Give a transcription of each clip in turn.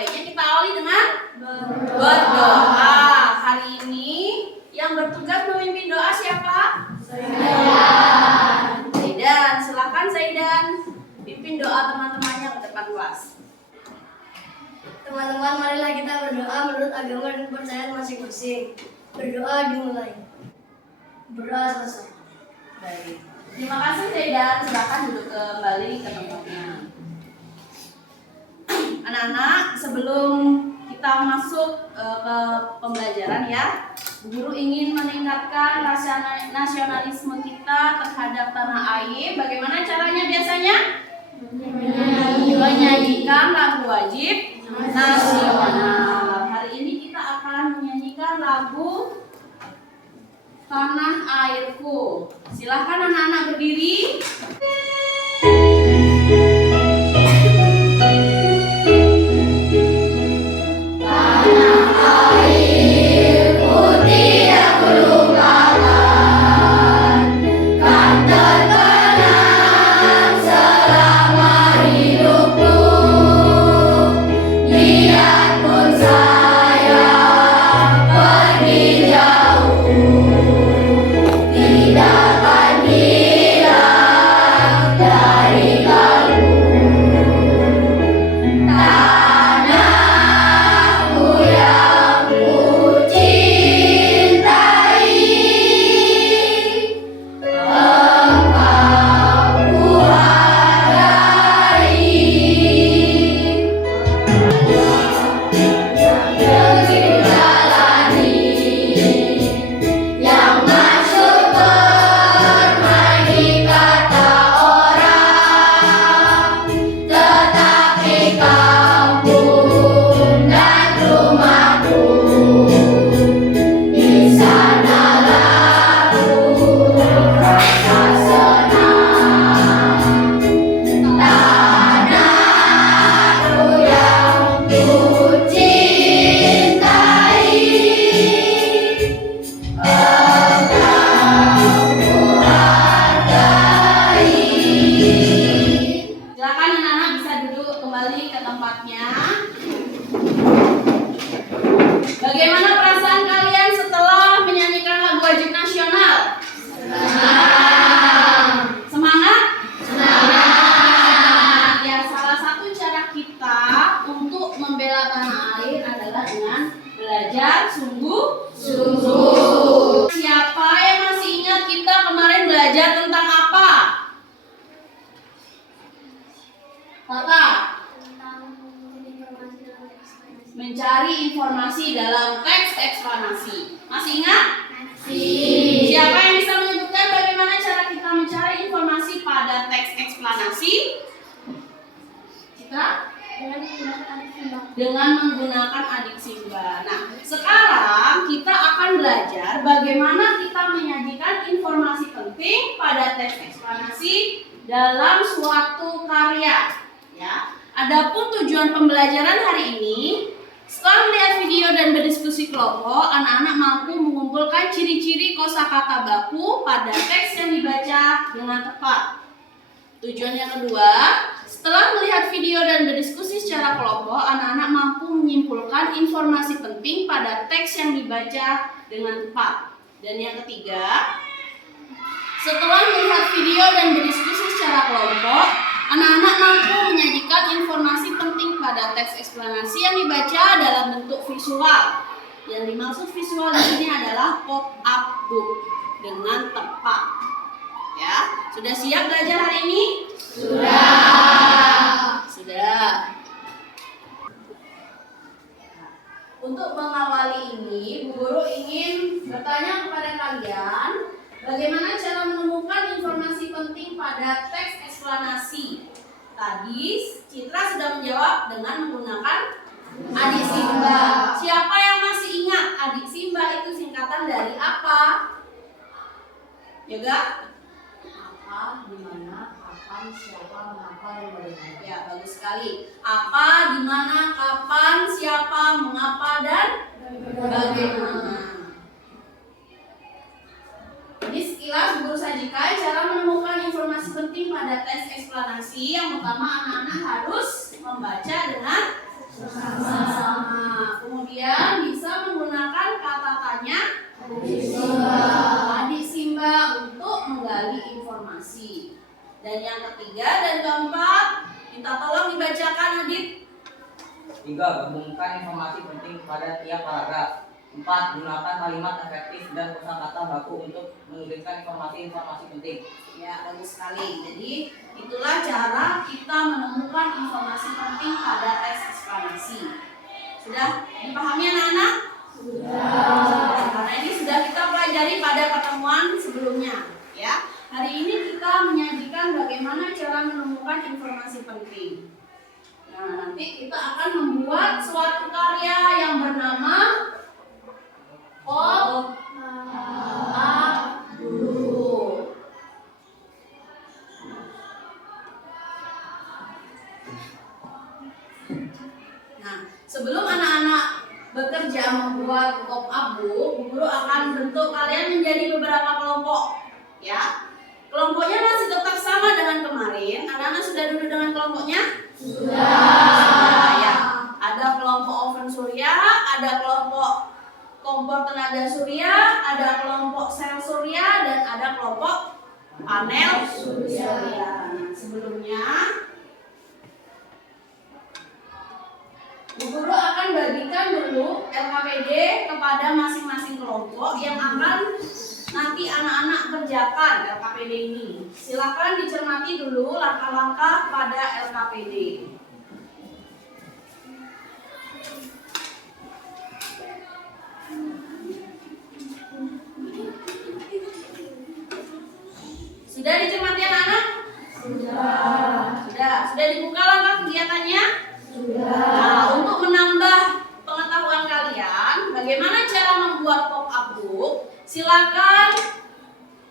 baiknya kita awali dengan berdoa. Hari ini yang bertugas memimpin doa siapa? Zaidan. Silakan Zaidan pimpin doa teman-temannya ke depan kelas. Teman-teman, marilah kita berdoa menurut agama dan kepercayaan masing-masing. Berdoa dimulai. Berdoa selesai. Baik. Terima kasih Zaidan. Silakan duduk kembali ke tempatnya. Anak-anak, sebelum kita masuk ke pembelajaran ya, Bu Guru ingin meningkatkan rasa nasionalisme kita terhadap tanah air. Bagaimana caranya biasanya? Menyanyikan lagu wajib nasional. Hari ini kita akan menyanyikan lagu Tanah Airku. Silahkan anak-anak berdiri. Bagaimana perasaan kalian setelah menyanyikan lagu wajib nasional? Semangat? Semangat. Ya, salah satu cara kita untuk membela tanah air adalah dengan belajar sungguh-sungguh. Siapa yang masih ingat kita kemarin belajar tentang apa? Tata? Mencari informasi dalam teks eksplanasi. Masih ingat? Masih. Siapa yang bisa menyebutkan bagaimana cara kita mencari informasi pada teks eksplanasi? Citra? Dengan menggunakan adik Simba. Nah, sekarang kita akan belajar bagaimana kita menyajikan informasi penting pada teks eksplanasi dalam suatu karya. Ya. Adapun tujuan pembelajaran hari ini, setelah melihat video dan berdiskusi kelompok, anak-anak mampu mengumpulkan ciri-ciri kosakata baku pada teks yang dibaca dengan tepat. Tujuan yang kedua, setelah melihat video dan berdiskusi secara kelompok, anak-anak mampu menyimpulkan informasi penting pada teks yang dibaca dengan tepat. Dan yang ketiga, setelah melihat video dan berdiskusi secara kelompok, anak-anak mampu menyajikan informasi penting pada teks eksplanasi yang dibaca dalam bentuk visual. Yang dimaksud visual di sini adalah pop-up book dengan tepat. Ya, sudah siap belajar hari ini? Sudah. Untuk mengawali ini, Bu Guru ingin bertanya kepada kalian, bagaimana cara menemukan informasi penting pada teks eksplanasi? Tadi Citra sudah menjawab dengan menggunakan adik Simba. Siapa yang masih ingat adik Simba itu singkatan dari apa? Yoga? Apa, di mana, kapan, siapa, mengapa, dan bagaimana. Ya, bagus sekali. Apa, di mana, kapan, siapa, mengapa, dan bagaimana. Ini sekilas Guru sajikan cara menemukan informasi penting pada teks eksplanasi. Yang pertama, anak-anak harus membaca dengan Sama-sama. Kemudian bisa menggunakan kata tanya adik Simba untuk menggali informasi. Dan yang ketiga dan keempat, minta tolong dibacakan Adit. 3. Gabungkan informasi penting pada tiap paragraf. 4. Gunakan kalimat efektif dan kosakata baku untuk menuliskan informasi-informasi penting. Ya, bagus sekali. Jadi, itulah cara kita menemukan informasi penting pada teks eksplanasi. Sudah dipahami anak-anak? Sudah. Karena ini sudah kita pelajari pada pertemuan sebelumnya, ya. Hari ini kita menyajikan bagaimana cara menemukan informasi penting. Nah, nanti kita akan membuat suatu karya yang bernama Pop Up dulu. Nah, sebelum anak-anak bekerja membuat pop up book, guru akan bentuk kalian menjadi beberapa kelompok, ya. Kelompoknya masih tetap sama dengan kemarin. Anak-anak sudah duduk dengan kelompoknya? Sudah, ya. Ada kelompok oven surya, ada kelompok kompor tenaga surya, ada kelompok sel surya, dan ada kelompok panel surya. Nah, sebelumnya guru akan bagikan dulu LKPD kepada masing-masing kelompok yang akan nanti anak-anak kerjakan LKPD ini. Silakan dicermati dulu langkah-langkah pada LKPD. Sudah dicermati anak-anak? Sudah dibuka langkah kegiatannya? Nah, untuk menambah pengetahuan kalian, bagaimana cara membuat pop-up book, silakan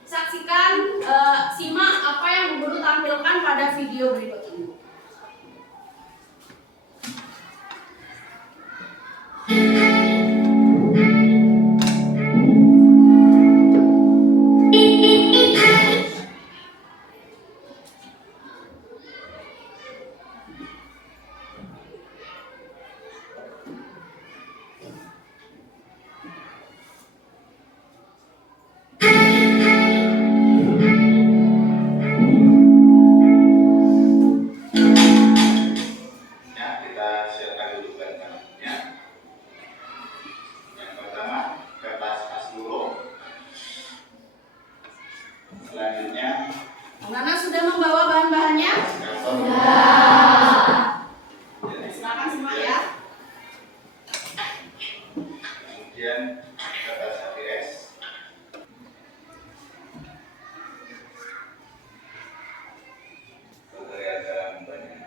saksikan, simak apa yang guru tampilkan pada video berikut ini. Anak-anak sudah membawa bahan-bahannya? Silakan simak ya. Kemudian kertas HTS, bagian dalam banyak.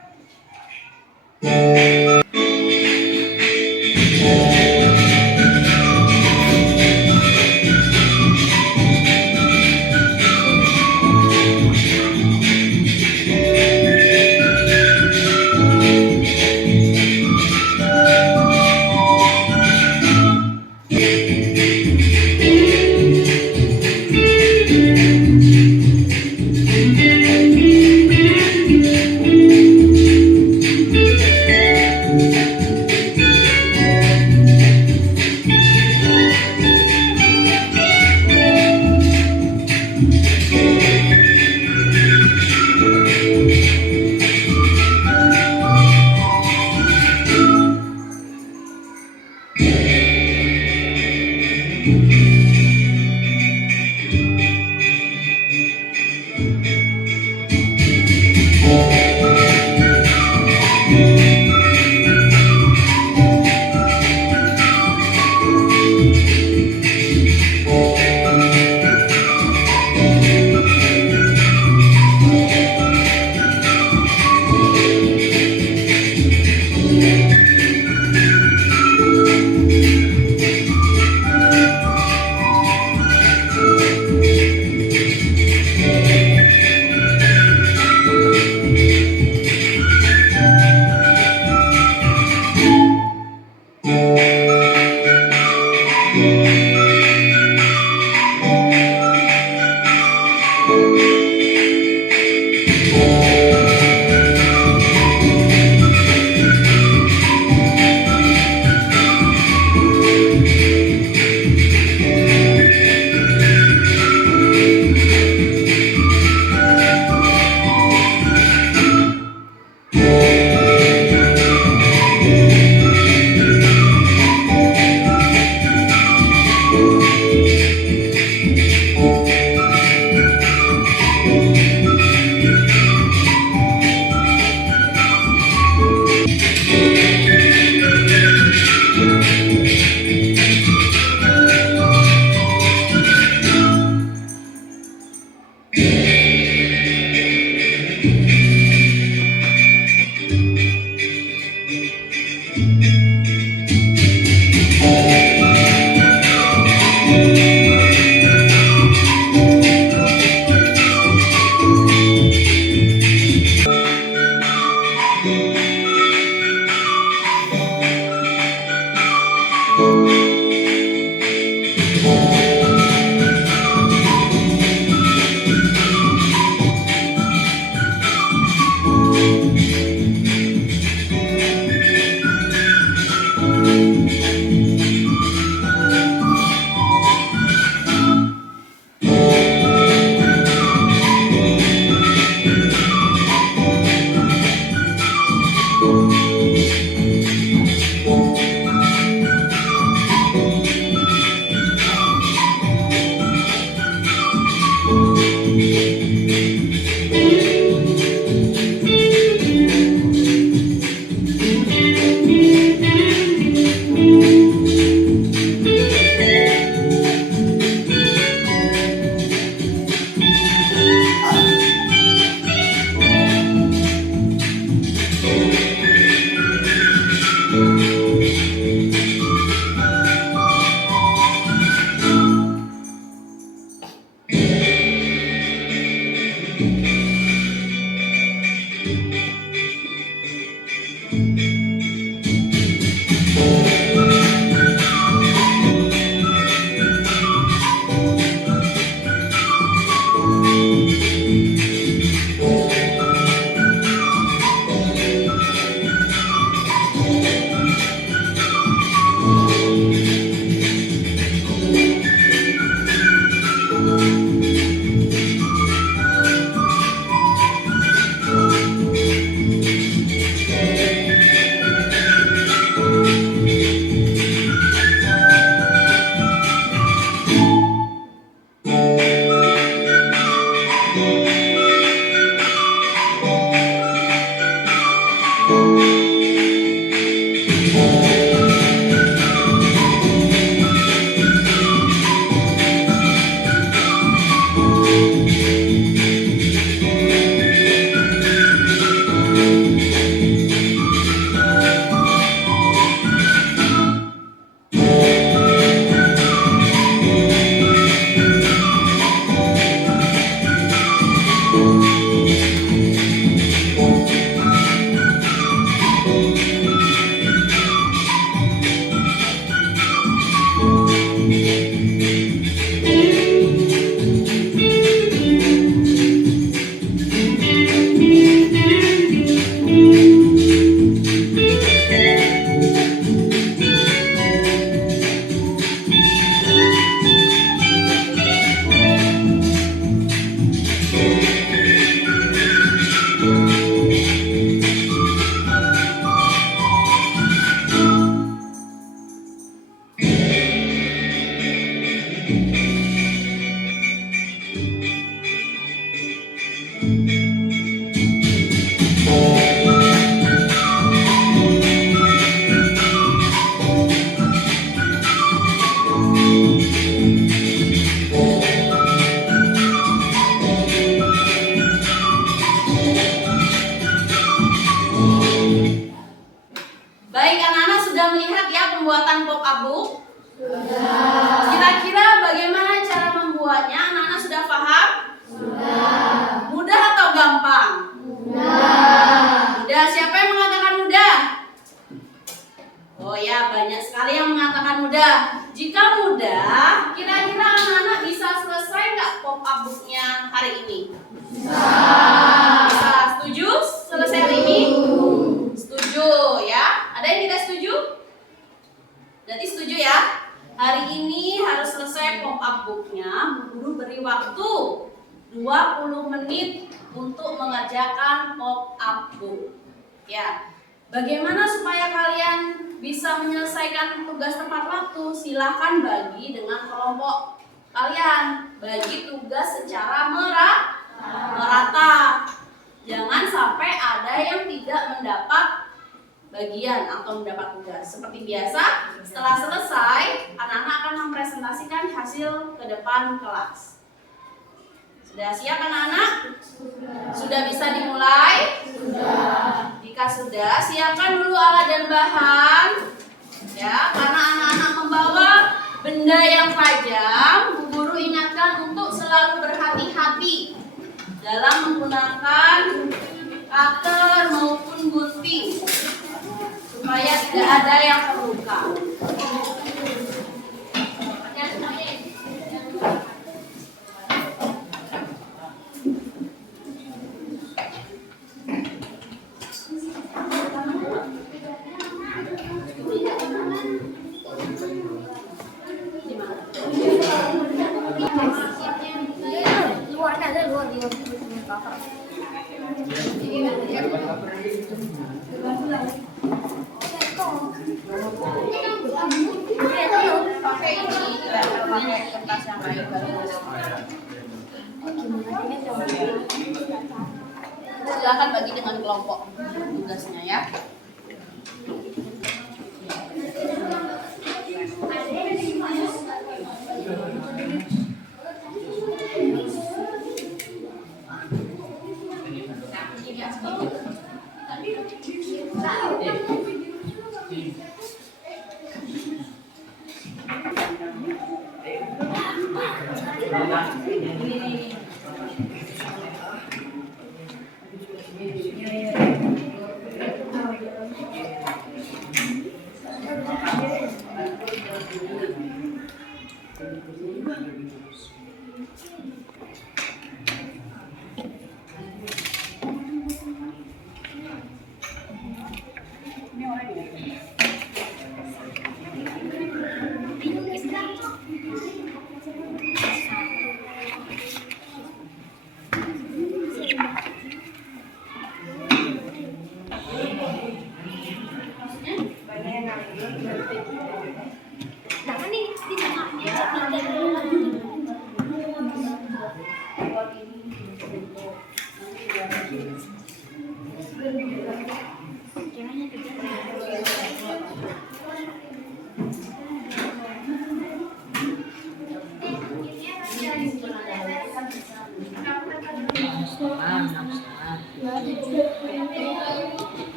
Baik, anak-anak sudah melihat ya pembuatan pop up book? Sudah. Kira-kira bagaimana cara membuatnya? Anak-anak sudah paham? Sudah. Mudah atau gampang? Mudah. Mudah. Siapa yang mengatakan mudah? Oh ya, banyak sekali yang mengatakan mudah. Jika mudah, kira-kira anak-anak bisa selesai nggak pop up booknya hari ini? Bisa. Bisa. Setuju? Selesai hari ini? Setuju ya? Ada yang tidak setuju? Jadi setuju ya? Hari ini harus selesai pop up booknya. Bu Guru beri waktu 20 menit untuk mengerjakan pop up book. Ya. Bagaimana supaya kalian bisa menyelesaikan tugas tepat waktu? Silahkan bagi dengan kelompok kalian. Bagi tugas secara merata. Jangan sampai ada yang tidak mendapat bagian atau mendapat tugas. Seperti biasa, setelah selesai, anak-anak akan mempresentasikan hasil ke depan kelas. Sudah siap anak-anak? Sudah bisa dimulai? Sudah. Jika sudah, siapkan dulu alat dan bahan. Ya, karena anak-anak membawa benda yang tajam, Bu Guru ingatkan untuk selalu berhati-hati dalam menggunakan cutter maupun gunting supaya tidak ada yang terluka. Pakai ini, pakai kertas yang baik bagus. Silakan bagi dengan kelompok tugasnya ya.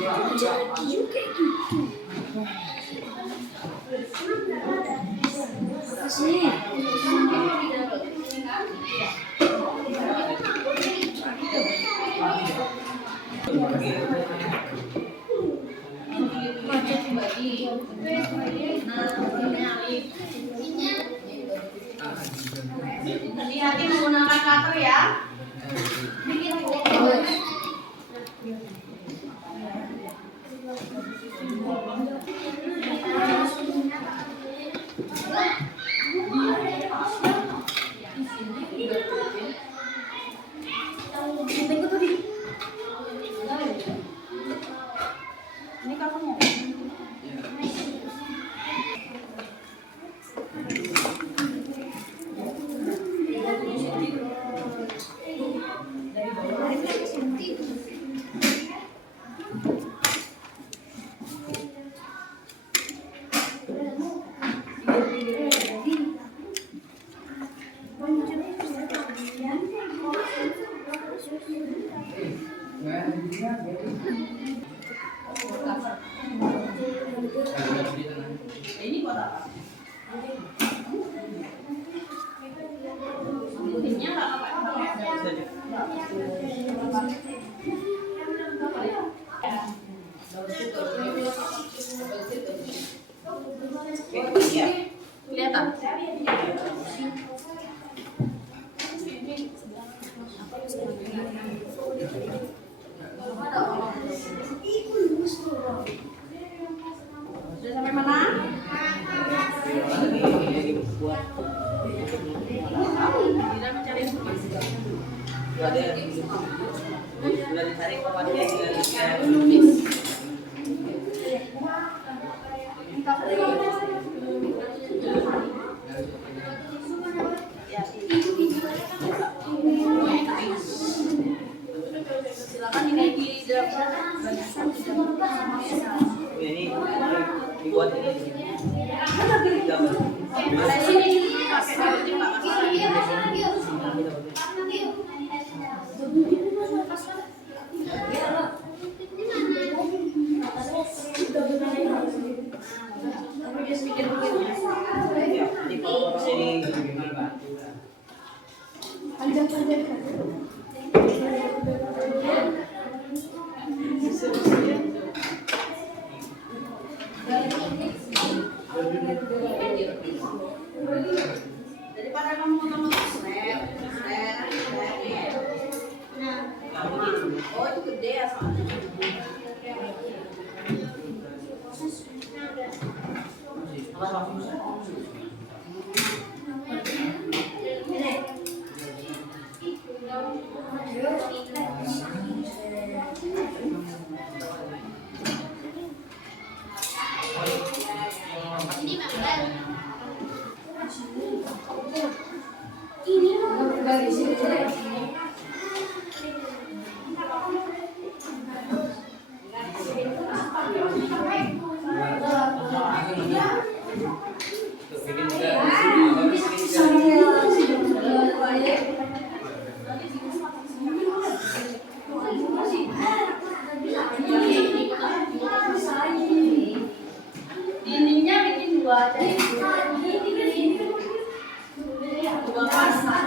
Jadi kayak gitu. Makasih. Hati-hati menggunakan cutter ya. Ini kamunya. Ini buat apa? Guntingnya nggak kelihatan. Sudah sampai mana? Tidak mencari informasi. Sudah dicari informasinya Silakan ini di dalam ini dibuat ini. Ada sini pakai gunting nggak masalah. Tapi dia sedikit begitu. Ya, ini kalau sini gimana? Daripada kamu ngomong snap. Oh itu gede ya soalnya. Dindingnya bikin dua aja. Dua pasang.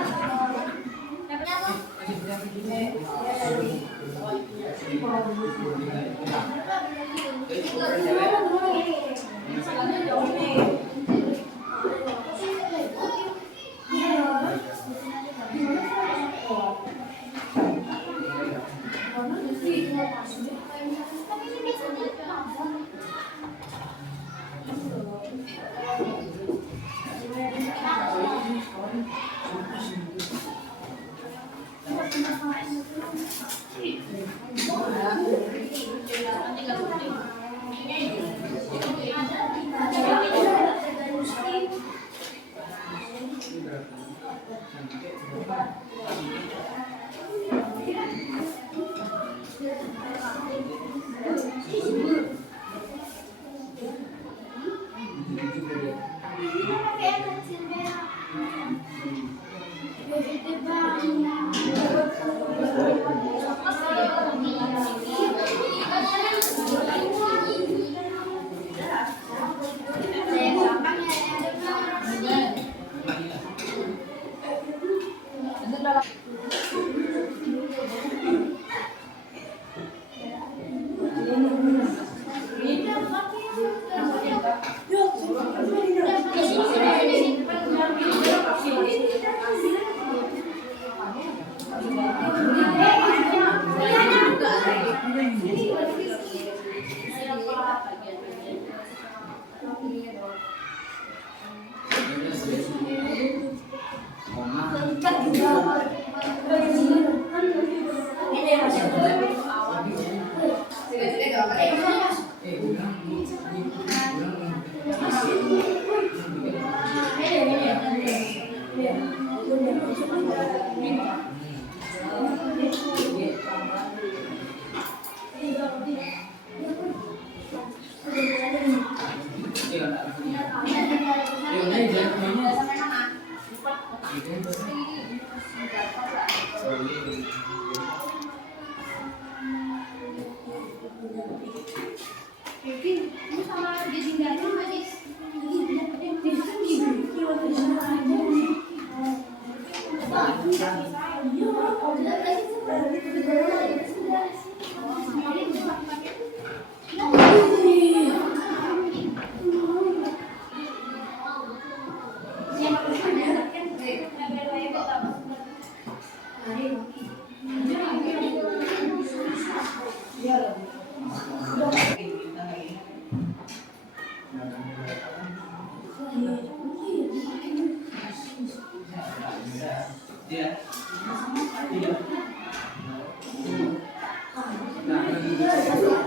Tadi isi belum?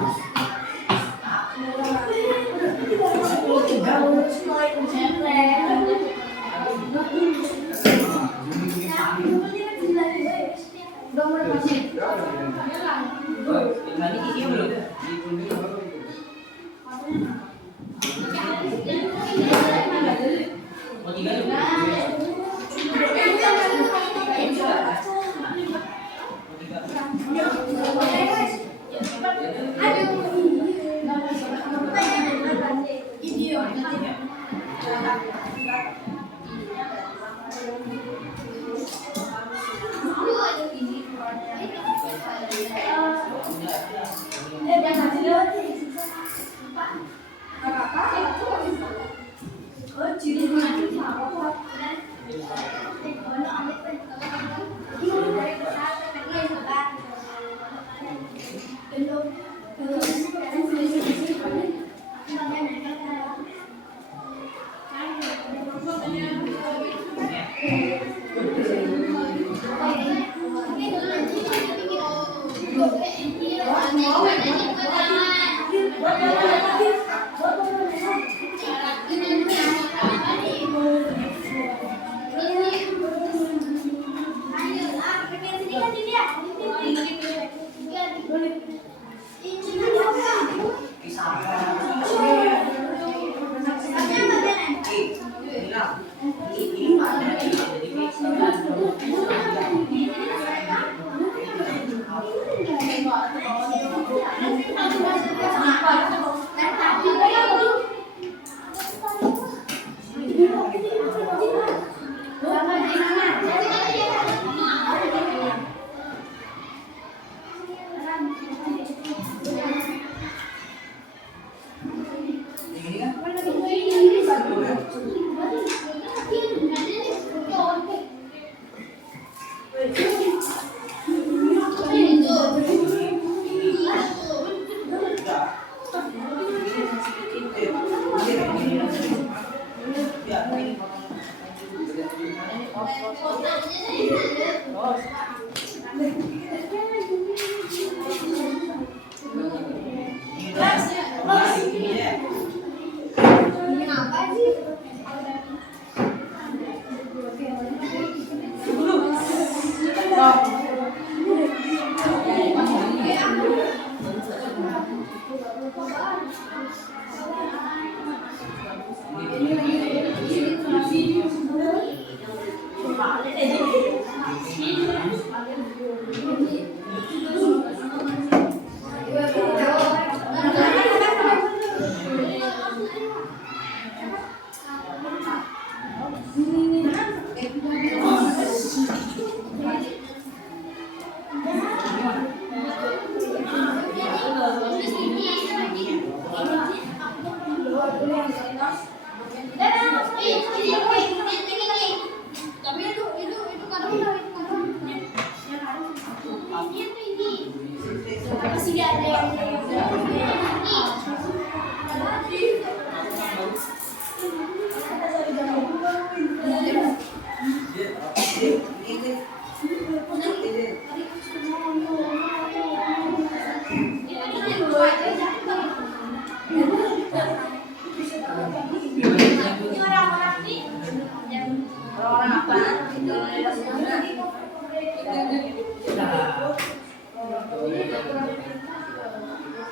Mau tiga dulu?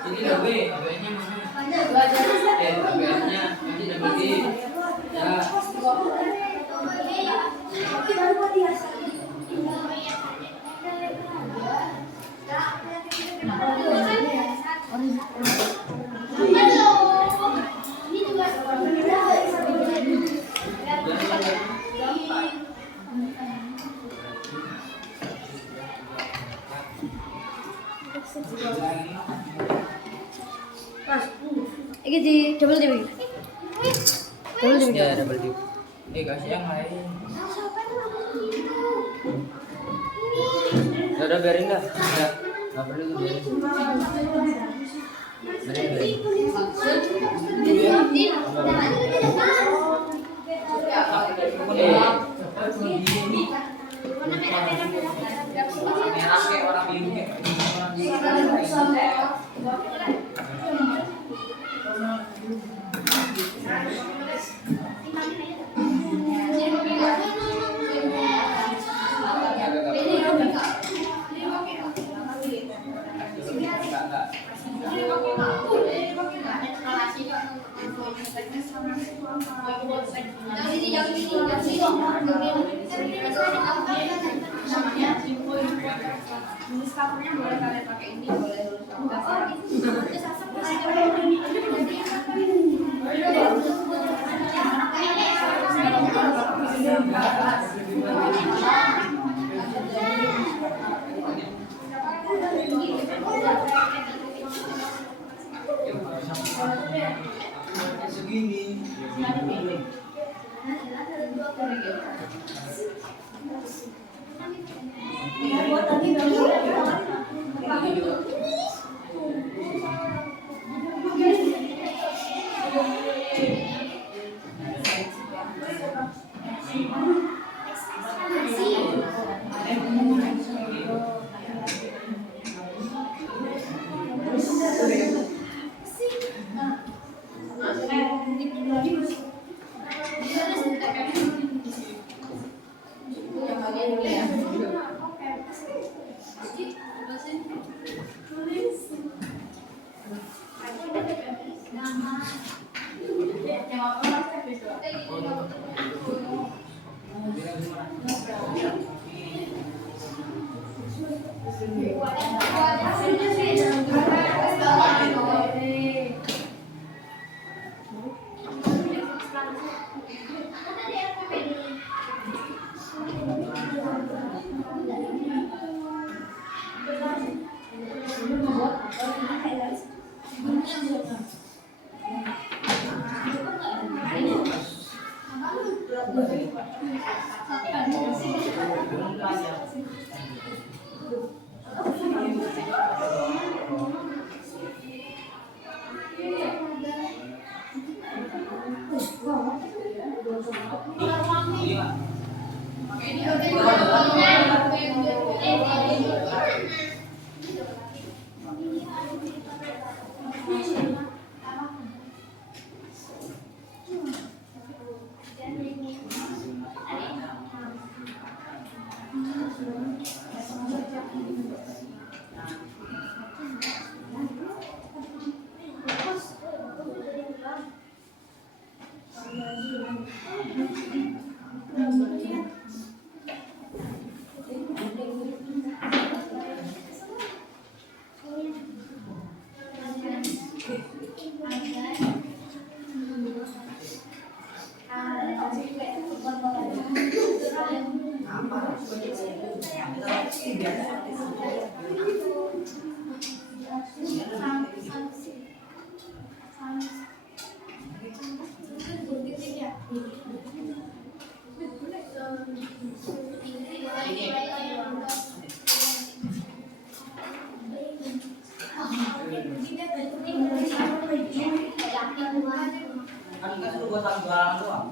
Jadi HP-nya mana? HP-nya nanti nanti. Ya. Ini di double dip. Double dip. Ya double dip. Kasih yang lain. Udah biarin dah. Ya. Enggak perlu tuh biarin. Biarin. Merah kayak orang biru kayak orang biru. Covernya boleh kalian pakai ini, boleh segini. Kan kita suruh buat satu barang doang.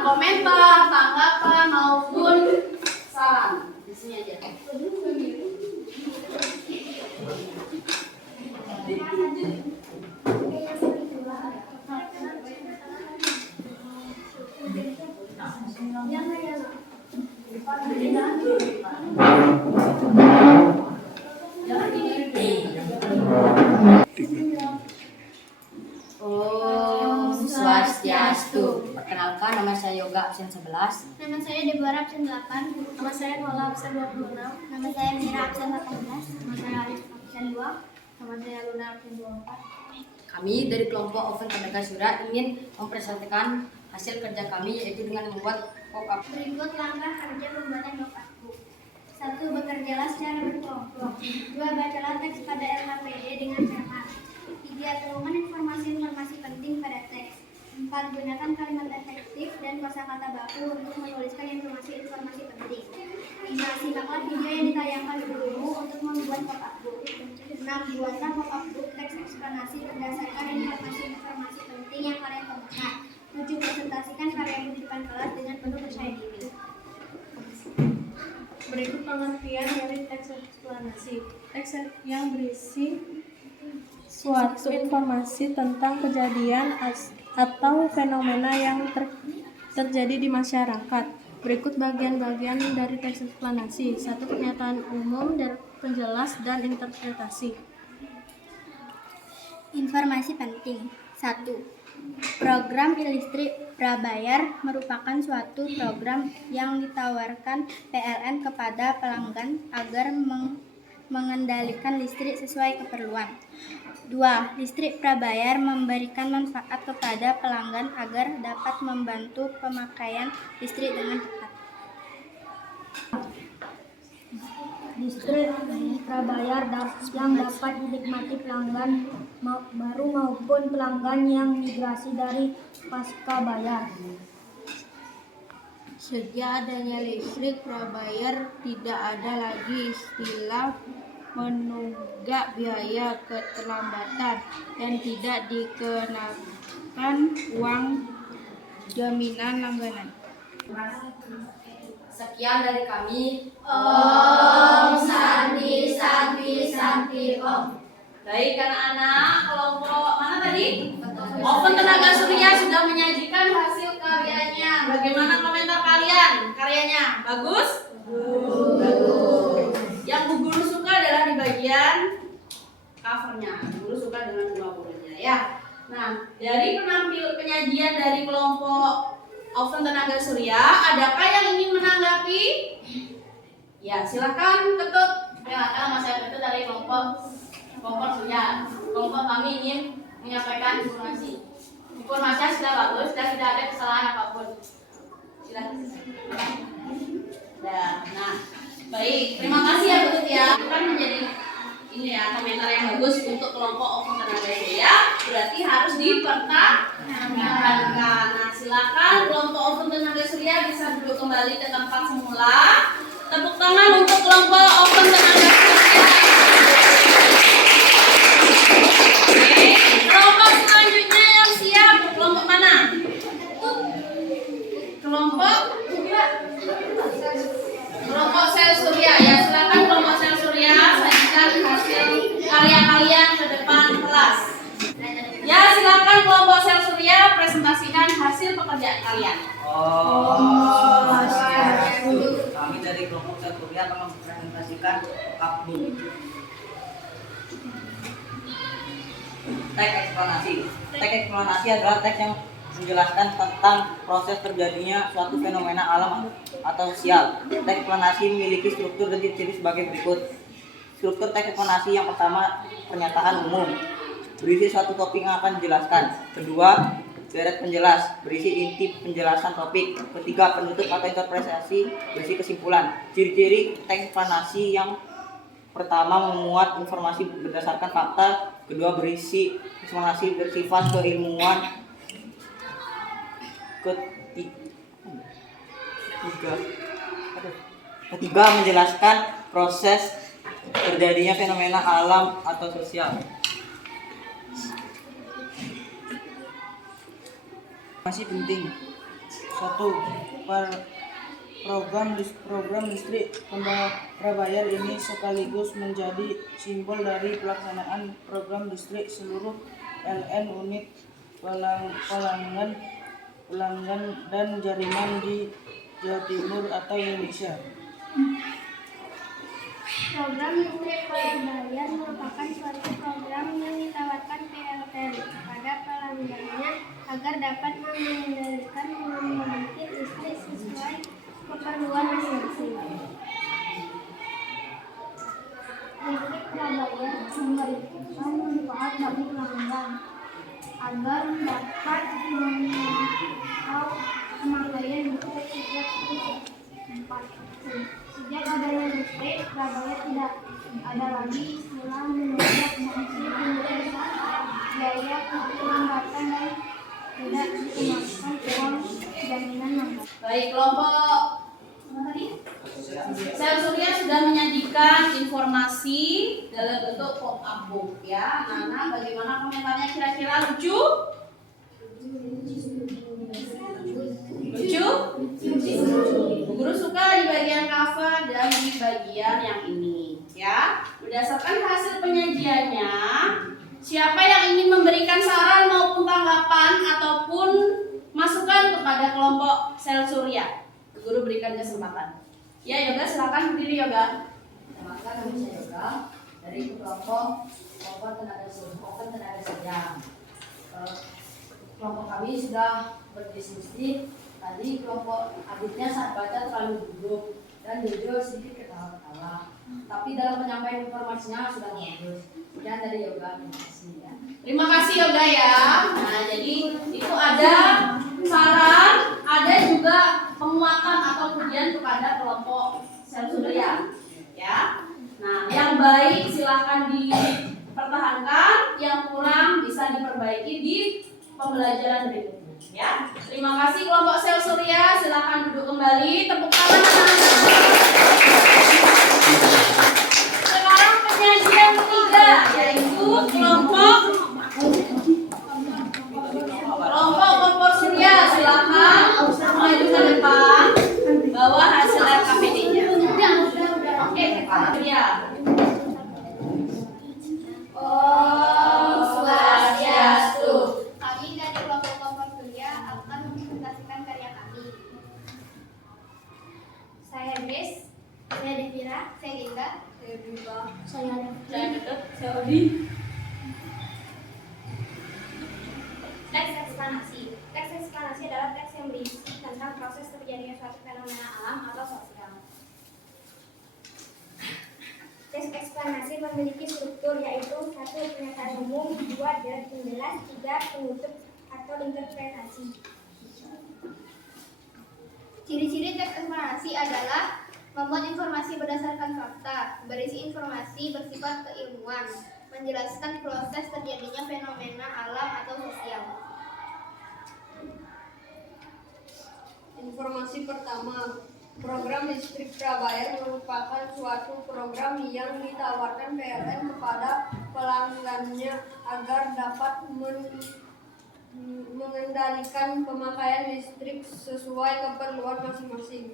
komentar, tanggapan maupun saran. Di sini aja. Om Swastiastu. Perkenalkan, nama saya Yoga, absen 11. Nama saya Deborah, absen 8. Nama saya Nola, absen 26. Nama saya Mira, absen 18. Nama saya Arif, absen 2. Nama saya Luna, absen 24. Kami dari kelompok Oven Tenaga Surya ingin mempresentasikan hasil kerja kami, yaitu dengan membuat pop-up. Berikut langkah kerja pembuatan notebook. 1. Bekerjalah secara berkelompok. 2. Bacalah teks pada LHPD dengan cermat. 3. Temukan informasi-informasi penting pada teks. 4. Gunakan kalimat efektif dan kosakata baku untuk menuliskan informasi-informasi penting. 5. Simaklah video yang ditayangkan gurumu untuk membuat pop-up book. 6. Buatlah pop-up book teks eksplanasi berdasarkan informasi-informasi penting yang kalian temukan. 7. Presentasikan karyamu di depan kelas dengan penuh percaya diri. Berikut pengertian dari teks eksplanasi. Teks yang berisi suatu informasi tentang kejadian atau fenomena yang terjadi di masyarakat. Berikut bagian-bagian dari teks eksplanasi. 1. Pernyataan umum dan penjelas dan interpretasi. Informasi penting. 1. Program listrik prabayar merupakan suatu program yang ditawarkan PLN kepada pelanggan agar mengendalikan listrik sesuai keperluan. 2. Listrik prabayar memberikan manfaat kepada pelanggan agar dapat membantu pemakaian listrik dengan cepat. Listrik prabayar yang dapat dinikmati pelanggan baru maupun pelanggan yang migrasi dari pasca bayar. Sejak adanya listrik prabayar, tidak ada lagi istilah menunggak biaya keterlambatan dan tidak dikenakan uang jaminan langganan. Sekian dari kami. Om Santi Santi Santi Om. Baik anak-anak, kelompok mana tadi? Oven Tenaga Surya sudah menyajikan hasil karyanya. Bagaimana komentar kalian? Karyanya bagus? Bagus. Yang Bu Guru suka adalah di bagian covernya. Bu Guru suka dengan dua hurufnya ya. Nah, dari penyajian dari kelompok Oven Tenaga Surya, adakah yang ingin menanggapi? Ya, silakan Ketut. Perkenalkan, nama saya Ketut dari kelompok Surya. Kelompok kami ingin menyampaikan informasi. Informasinya sudah bagus dan tidak ada kesalahan apapun. Silakan. Nah, baik. Terima kasih ya Ketut ya. Kan menjadi ini ya komentar yang bagus untuk kelompok Oven Tenaga Surya. Berarti harus dipertahankan. Nah, silakan kelompok Oven Tenaga Surya bisa duduk kembali ke tempat semula. Tepuk tangan untuk kelompok Oven Tenaga Surya. Oke, kelompok selanjutnya yang siap, kelompok mana? Kelompok sel surya ya, silakan kelompok sel surya sajikan hasil karya kalian ke depan kelas. Ya, silakan kelompok sel surya presentasikan hasil pekerjaan kalian. Kami dari kelompok sel surya akan mempresentasikan upbook. Teks eksplanasi. Teks eksplanasi adalah teks yang menjelaskan tentang proses terjadinya suatu fenomena alam atau sosial. Teks eksplanasi memiliki struktur dan ciri-ciri sebagai berikut. Struktur teks eksplanasi yang pertama, pernyataan umum, berisi suatu topik yang akan dijelaskan. Kedua, deret penjelas, berisi inti penjelasan topik. Ketiga, penutup atau interpretasi, berisi kesimpulan. Ciri-ciri teks eksplanasi yang pertama, memuat informasi berdasarkan fakta. Kedua, berisi eksplanasi bersifat keilmuan. Ketiga, menjelaskan proses terjadinya fenomena alam atau sosial. Masih penting. Program listrik prabayar ini sekaligus menjadi simbol dari pelaksanaan program listrik seluruh PLN unit pelanggan dan jaringan di Jawa Timur atau Indonesia. Program listrik prabayar merupakan suatu program yang ditawarkan PLN kepada pelanggannya agar dapat mengendalikan pembangkit listrik sesuai keperluan masing-masing. Listrik prabayar memberikan manfaat bagi pelanggan agar dapat memantau pemakaian listrik sejak adanya listrik prabayar tidak ada lagi istilah menunjukkan fungsi pemeriksaan biaya pelambatan dan tidak dikenakan uang jaminan lambat. Baik, kelompok sel surya sudah menyajikan informasi dalam bentuk pop-up book ya. Nana, bagaimana komentarnya kira-kira lucu? Lucu? Bu Guru suka di bagian cover dan di bagian yang ini ya. Berdasarkan hasil penyajiannya, siapa yang ingin memberikan saran maupun tanggapan ataupun masukan kepada kelompok sel surya? Bu Guru berikan kesempatan. Ya, Yoga silakan berdiri Yoga. Terima kasih saya Yoga dari kelompok tenaga surya. Kelompok kami sudah berdiskusi. Tadi kelompok adiknya saat baca terlalu duduk dan Jojo sedikit ketawa-ketawa. Tapi dalam penyampaian informasinya sudah bagus. Sekian dari Yoga, terima kasih ya. Terima kasih Yoga ya. Nah, jadi itu ada saran, ada juga penguatan atau pujian kepada kelompok sel surya ya. Nah, yang baik silahkan dipertahankan, yang kurang bisa diperbaiki di pembelajaran berikutnya ya. Terima kasih kelompok sel surya, silahkan duduk kembali, tepuk tangan. Sekarang penyajian ketiga yaitu kelompok kompor surya, silahkan maju ke depan, bawa hasil LKPD-nya. Oke, ya. Om Swastiastu. Kami dari kelompok kompor surya akan mempresentasikan karya kami. Saya Grace, saya Devira, saya Ginda, saya Biba, saya Deket, saya Odi. Teks eksplanasi. Teks eksplanasi adalah teks yang berisi tentang proses terjadinya suatu fenomena alam atau sosial. Teks eksplanasi memiliki struktur yaitu 1. Pernyataan umum, 2. Jelas penjelas, 3. Penutup atau interpretasi. Ciri-ciri teks eksplanasi adalah membuat informasi berdasarkan fakta, berisi informasi bersifat keilmuan, menjelaskan proses terjadinya fenomena alam atau sosial. Informasi pertama, program listrik prabayar merupakan suatu program yang ditawarkan PLN kepada pelanggannya agar dapat mengendalikan pemakaian listrik sesuai keperluan masing-masing.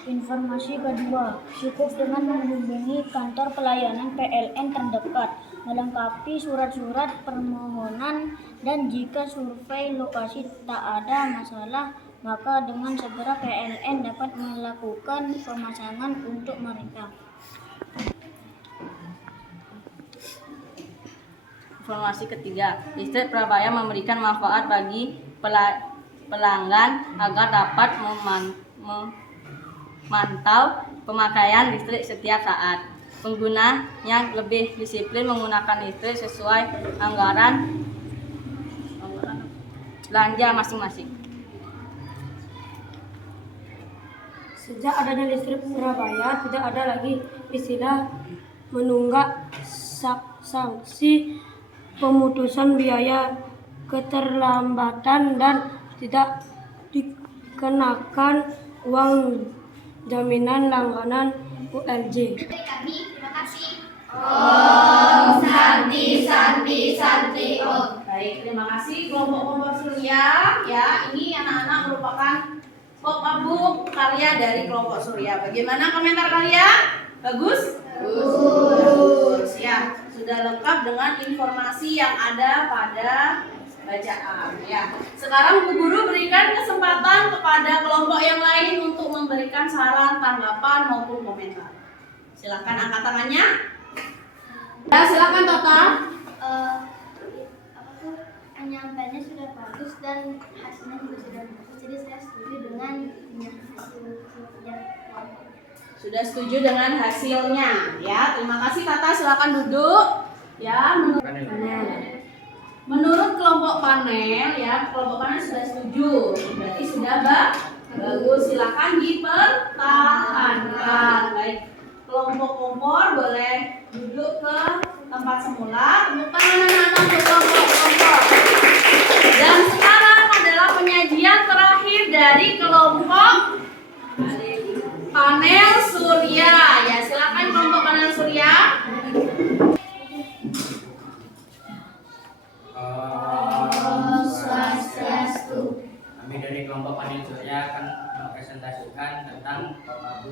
Informasi kedua, cukup dengan menghubungi kantor pelayanan PLN terdekat, melengkapi surat-surat permohonan, dan jika survei lokasi tak ada masalah, maka dengan segera PLN dapat melakukan pemasangan untuk mereka. Informasi ketiga, listrik prabayar memberikan manfaat bagi pelanggan agar dapat memantau pemakaian listrik setiap saat. Penggunanya lebih disiplin menggunakan listrik sesuai anggaran belanja masing-masing. Sejak adanya listrik prabayar, tidak ada lagi istilah menunggak sanksi pemutusan biaya keterlambatan dan tidak dikenakan uang jaminan langganan ULJ. Dari kami, terima kasih. Om Santi Santi Santi Om. Baik, terima kasih kelompok kompor surya. Ya, ini anak-anak merupakan pop-up karya dari kelompok surya. Bagaimana komentar kalian? Bagus? Bagus. Ya, sudah lengkap dengan informasi yang ada pada bacaan. Ya, sekarang Bu Guru berikan kesempatan kepada kelompok yang lain untuk memberikan saran, tanggapan maupun komentar. Silakan angkat tangannya. Ya, silakan Tota. Penyampaiannya sudah bagus dan hasilnya juga sudah bagus, jadi saya setuju dengan hasil kerja kelompok. Sudah setuju dengan hasilnya, ya. Terima kasih Tata, silakan duduk. Ya, menurut kelompok panel, ya, kelompok panel sudah setuju. Berarti sudah bagus. Silakan dipertahankan. Baik, kelompok kompor boleh duduk ke tempat semula. Tepuk tangan anak-anak untuk kelompok kompor. Dan sekarang adalah penyajian terakhir dari kelompok panel surya. Ya, silakan kelompok panel surya. Om Swastiastu. Kami dari kelompok panel surya akan mempresentasikan tentang pop-up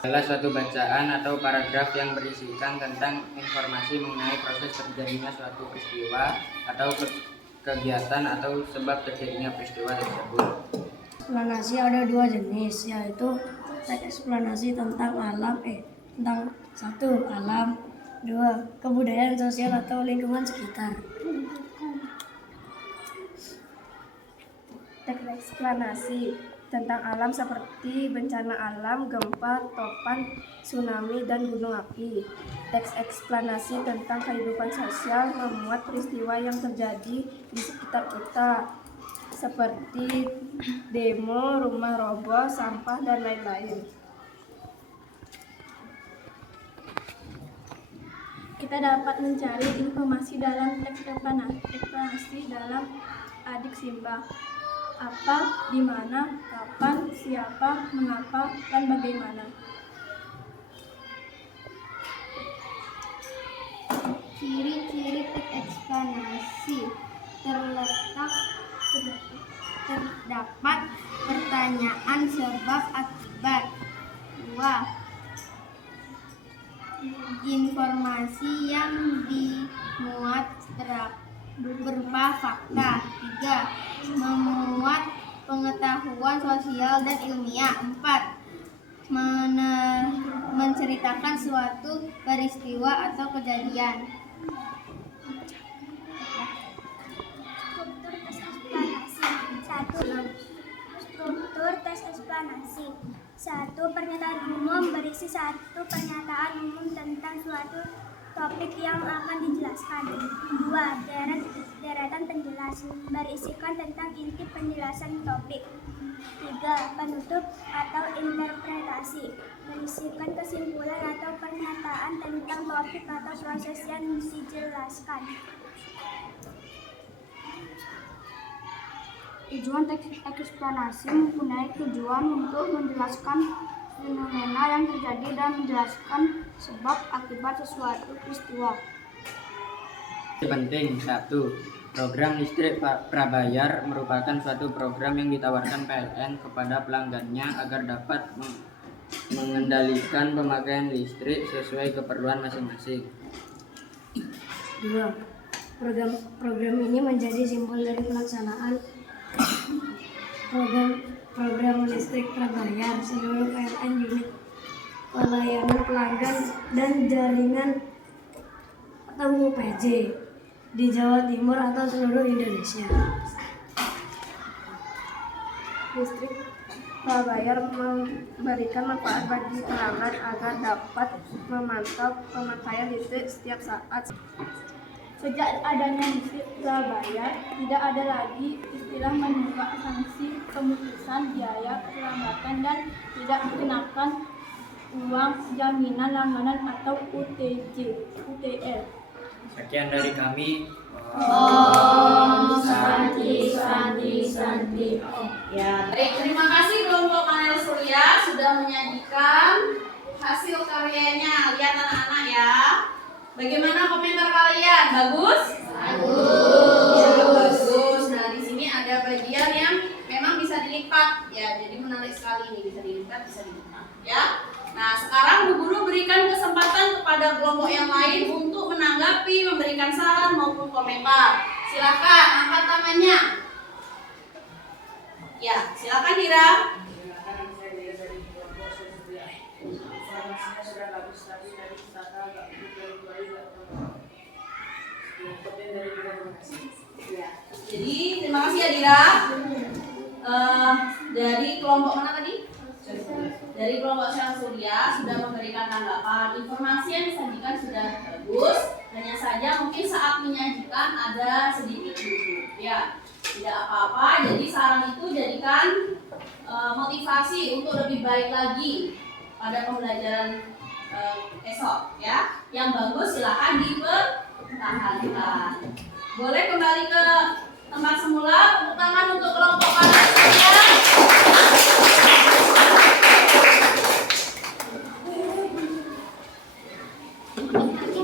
adalah suatu bacaan atau paragraf yang berisikan tentang informasi mengenai proses terjadinya suatu peristiwa atau kegiatan atau sebab terjadinya peristiwa tersebut. Eksplanasi ada dua jenis, yaitu teks eksplanasi tentang tentang satu alam, dua kebudayaan sosial atau lingkungan sekitar. Teks eksplanasi tentang alam seperti bencana alam, gempa, topan, tsunami, dan gunung api. Teks eksplanasi tentang kehidupan sosial memuat peristiwa yang terjadi di sekitar kita, seperti demo, rumah roboh, sampah, dan lain-lain. Kita dapat mencari informasi dalam teks eksplanasi dalam adik Simba. Apa, di mana, kapan, siapa, mengapa, dan bagaimana. Ciri-ciri teks eksplanasi terdapat pertanyaan sebab akibat. 2. Informasi yang dimuat berupa fakta. 3. Memuat pengetahuan sosial dan ilmiah. 4. Menceritakan suatu peristiwa atau kejadian. Struktur tes eksplanasi. 1. Pernyataan umum berisi satu pernyataan umum tentang suatu topik yang akan dijelaskan. 2. Deretan penjelas berisikan tentang inti penjelasan topik. 3. Penutup atau interpretasi berisikan kesimpulan atau pernyataan tentang topik atau proses yang dijelaskan. Tujuan teks eksplanasi mempunyai tujuan untuk menjelaskan fenomena yang terjadi dan menjelaskan sebab akibat sesuatu peristiwa. Penting. 1. Program listrik prabayar merupakan suatu program yang ditawarkan PLN kepada pelanggannya agar dapat mengendalikan pemakaian listrik sesuai keperluan masing-masing. 2. Program ini menjadi simbol dari pelaksanaan program listrik prabayar seluruh PLN unit pelayanan pelanggan dan jaringan atau UPJ di Jawa Timur atau seluruh Indonesia. Listrik prabayar memberikan manfaat bagi pelanggan agar dapat memantau pemakaian listrik setiap saat. Sejak adanya listrik prabayar, tidak ada lagi istilah menunggak sanksi pemutusan biaya keterlambatan dan tidak dikenakan uang jaminan langganan atau UTL. Sekian dari kami. Om Santi Santi Santi Om. Ya, baik, terima kasih kelompok panel surya sudah menyajikan hasil karyanya. Lihat anak-anak ya. Bagaimana komentar kalian? Bagus? Bagus. Ya, bagus. Nah, di sini ada bagian yang memang bisa dilipat. Ya, jadi menarik sekali ini, bisa dilipat, bisa dilipat. Ya. Nah, sekarang Bu Guru berikan kesempatan kepada kelompok yang lain untuk menanggapi, memberikan saran maupun komentar. Silakan angkat tangannya. Ya, silakan Dira. Informasinya sudah bagus, tapi dari kata agak dari Ya. Jadi terima kasih ya Dira. Dari kelompok mana tadi? Dari kelompok sel surya sudah memberikan tanggapan. Informasi yang disajikan sudah bagus. Hanya saja mungkin saat menyajikan ada sedikit gugup. Ya, tidak apa-apa. Jadi saran itu jadikan motivasi untuk lebih baik lagi pada pembelajaran esok. Ya, yang bagus silahkan dipertahankan. Boleh kembali ke tempat semula. Tepuk tangan untuk kelompok kanan saya.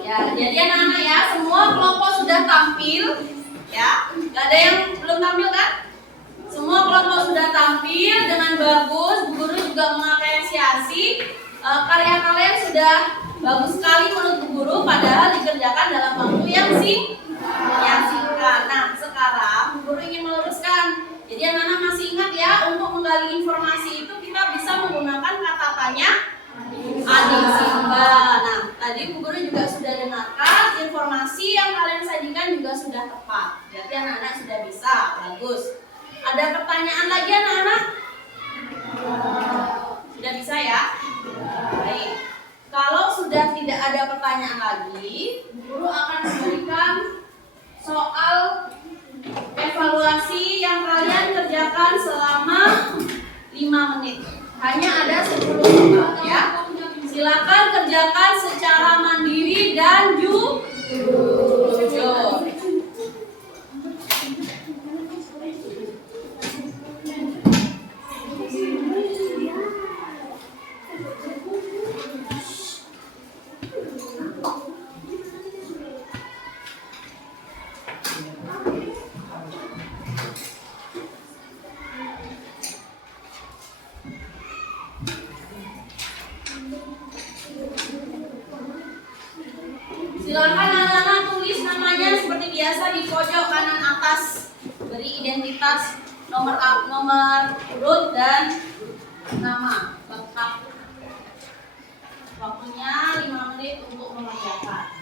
Ya, jadi anak-anak ya, semua kelompok sudah tampil. Ya, nggak ada yang belum tampil kan? Semua kelompok sudah tampil dengan bagus. Bu Guru juga mengapresiasi karya kalian sudah bagus sekali menurut Bu Guru, padahal dikerjakan dalam waktu yang singkat. Nah, sekarang Bu Guru ingin meluruskan. Jadi anak-anak masih ingat ya, untuk menggali informasi itu kita bisa menggunakan kata tanya adisimba. Nah, tadi Bu Guru juga sudah dengarkan informasi yang kalian sajikan juga sudah tepat. Berarti anak-anak sudah bisa, bagus. Ada pertanyaan lagi anak-anak? Sudah bisa ya? Baik. Kalau sudah tidak ada pertanyaan lagi, Bu Guru akan memberikan soal evaluasi yang kalian kerjakan selama 5 menit. Hanya ada 10 soal ya. Silakan kerjakan secara mandiri dan jujur. Silakan anak-anak tulis namanya seperti biasa di pojok kanan atas. Beri identitas, nomor urut dan nama lengkap. Waktunya 5 menit untuk mengerjakan.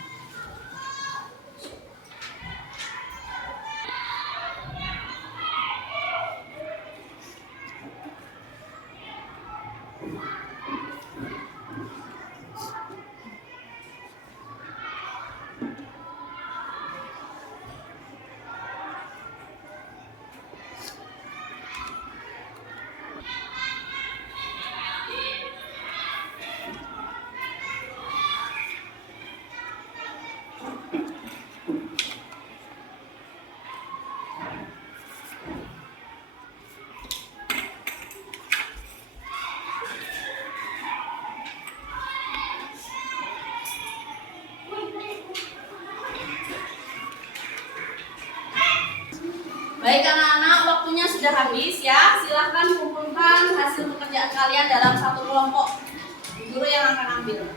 Baik anak-anak, waktunya sudah habis ya. Silahkan kumpulkan hasil pekerjaan kalian dalam satu kelompok. Guru yang akan ambil.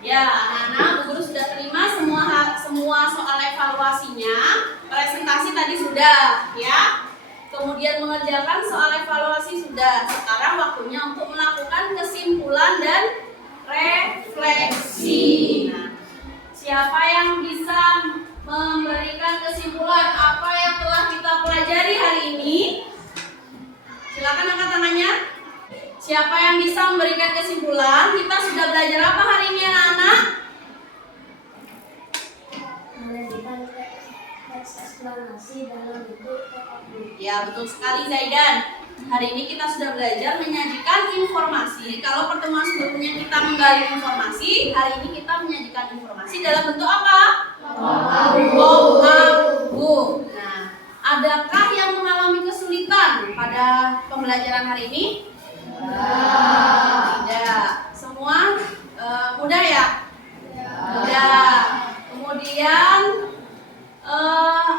Ya, anak-anak, Bu Guru sudah terima semua soal evaluasinya. Presentasi tadi sudah, ya. Kemudian mengerjakan soal evaluasi sudah. Sekarang waktunya untuk melakukan kesimpulan dan refleksi. Nah, siapa yang bisa memberikan kesimpulan apa yang telah kita pelajari hari ini? Silakan angkat tangannya. Siapa yang bisa memberikan kesimpulan? Kita sudah belajar apa hari ini anak-anak? eksplanasi dalam bentuk PowerPoint. Ya, betul sekali Zaidan. Hari ini kita sudah belajar menyajikan informasi. Kalau pertemuan sebelumnya kita menggali informasi, hari ini kita menyajikan informasi dalam bentuk apa? Pop-up. Nah, adakah yang mengalami kesulitan pada pembelajaran hari ini? Tidak. Semua mudah ya? Mudah. Kemudian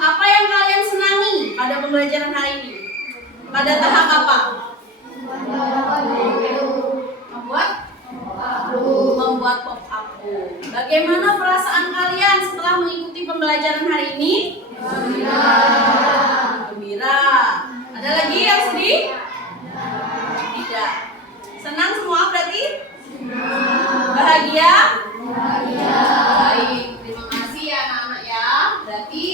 apa yang kalian senangi pada pembelajaran hari ini? Pada tahap apa? Membuat pop-up. Bagaimana perasaan kalian setelah mengikuti pembelajaran hari ini? Gembira. Ada lagi yang sedih? Tidak. Senang semua berarti? Bahagia? Baik. Terima kasih ya anak-anak ya. Berarti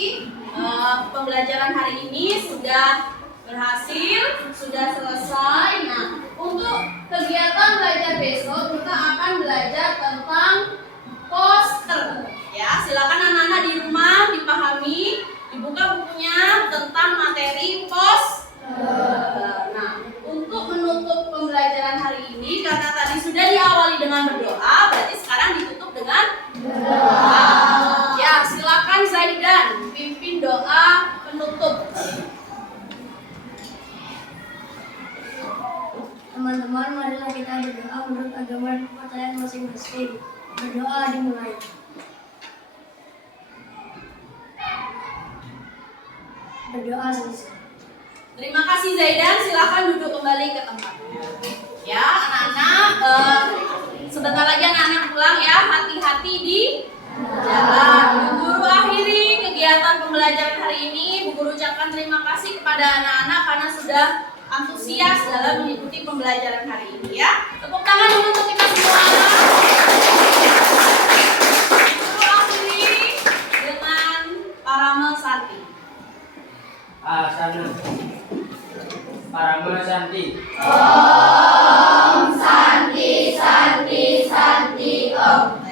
pembelajaran hari ini sudah berhasil, sudah selesai. Nah, untuk kegiatan belajar besok kita akan belajar tentang poster. Ya, silakan anak-anak di rumah dipahami, dibuka bukunya tentang materi poster. Nah, untuk menutup pembelajaran hari ini karena tadi sudah diawali dengan berdoa, berarti sekarang ditutup dengan berdoa. Ya, silakan Zaidan pimpin doa penutup. Teman-teman, marilah kita berdoa menurut agama dan kepercayaan masing-masing. Berdoa dimulai. Berdoa selesai. Terima kasih Zaidan, silakan duduk kembali ke tempatnya. Ya, anak-anak, sebentar lagi anak-anak pulang ya, hati-hati di jalan. Bu Guru akhiri kegiatan pembelajaran hari ini. Bu Guru ucapkan terima kasih kepada anak-anak karena sudah antusias dalam mengikuti pembelajaran hari ini ya. Tepuk tangan dulu untuk kita semua. Guru akhiri dengan Parame Santi. Asana. Parame Santi. Om Santi Santi Santi Om.